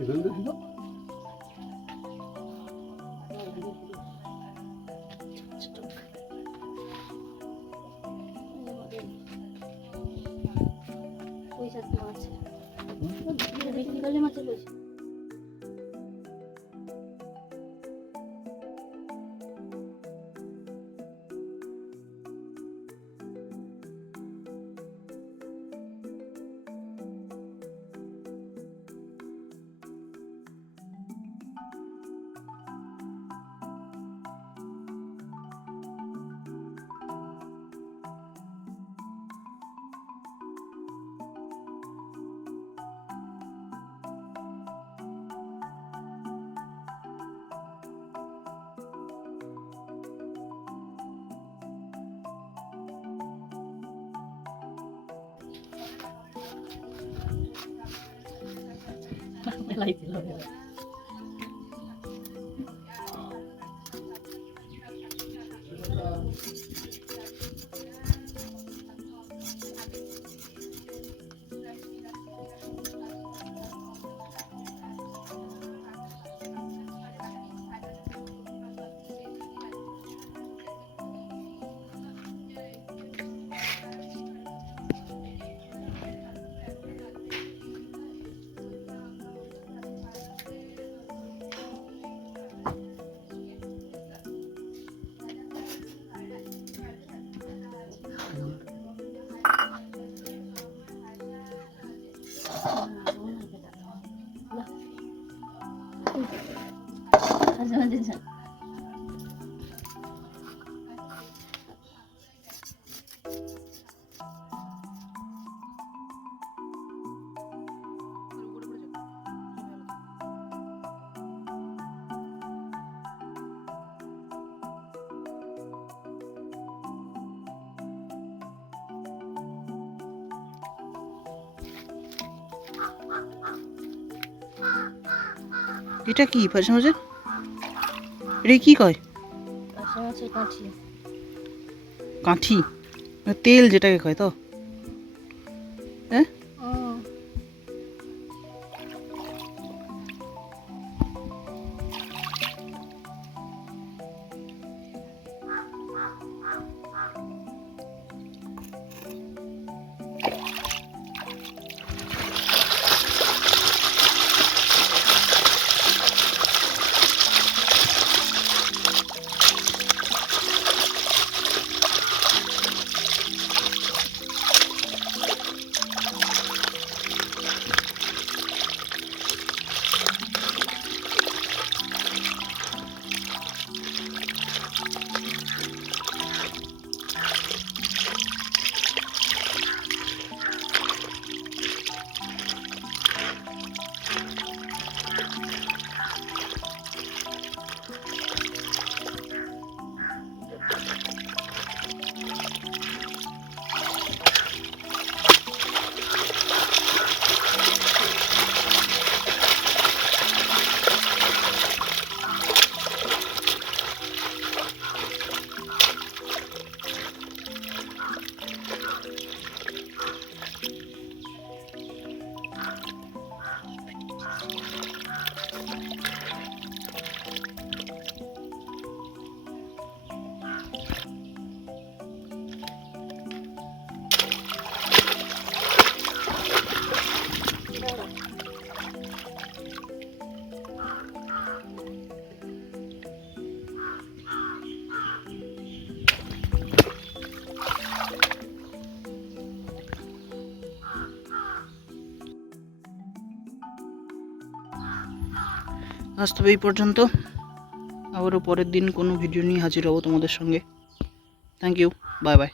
সেখান ছিল বিক্রি করলে মাছের পয়সা। Malay sila. 始まってじゃん。এটা কি? মাঝে মাছের এটা কি কয়? পাশে কাঠি। কাঠি। তেল যেটাকে কয় তো? আজ তবে এই পর্যন্ত। আবারও পরের দিন কোনো ভিডিও নিয়ে হাজির হব তোমাদের সঙ্গে। Thank you bye bye